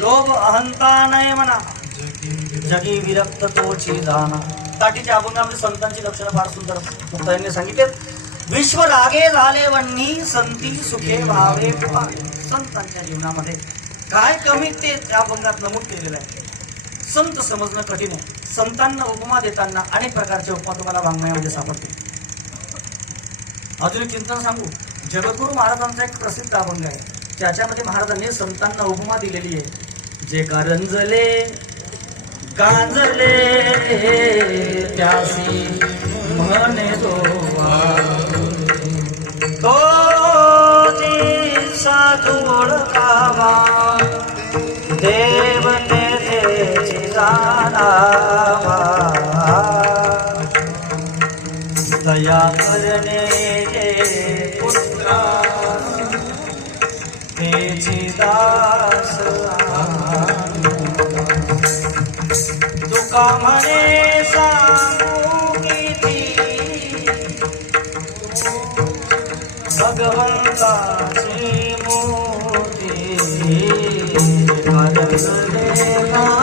लोभ अहंता नाही म्हणा. जगी विरक्त तोची जाना ताटीच्या अभंगामध्ये संतांची लक्षणं फार सुंदर मुक्ताईने सांगितले विश्व रागे झाले वन्नी संती सुखे भावे संतांच्या जीवनामध्ये काय कमी ते त्या अभंगात नमूद केलेलं आहे? संत समजणं कठीण आहे. संतांना उपमा देताना अनेक प्रकारच्या उपमा तुम्हाला वाङ्मयामध्ये सापडतील. अजून एक चिंतन सांगू. जगद्गुरु महाराजांचा एक प्रसिद्ध अभंग आहे. त्याच्यामध्ये महाराजांनी संतांना उपमा दिलेली आहे. जे कारंजले गांजले त्यासी म्हणे तो साधू ओळखावा. देव तेथेची दया करणे पुत्र तेची दास तुका म्हणे सांगू किती? भगवंताची मूर्ती काजले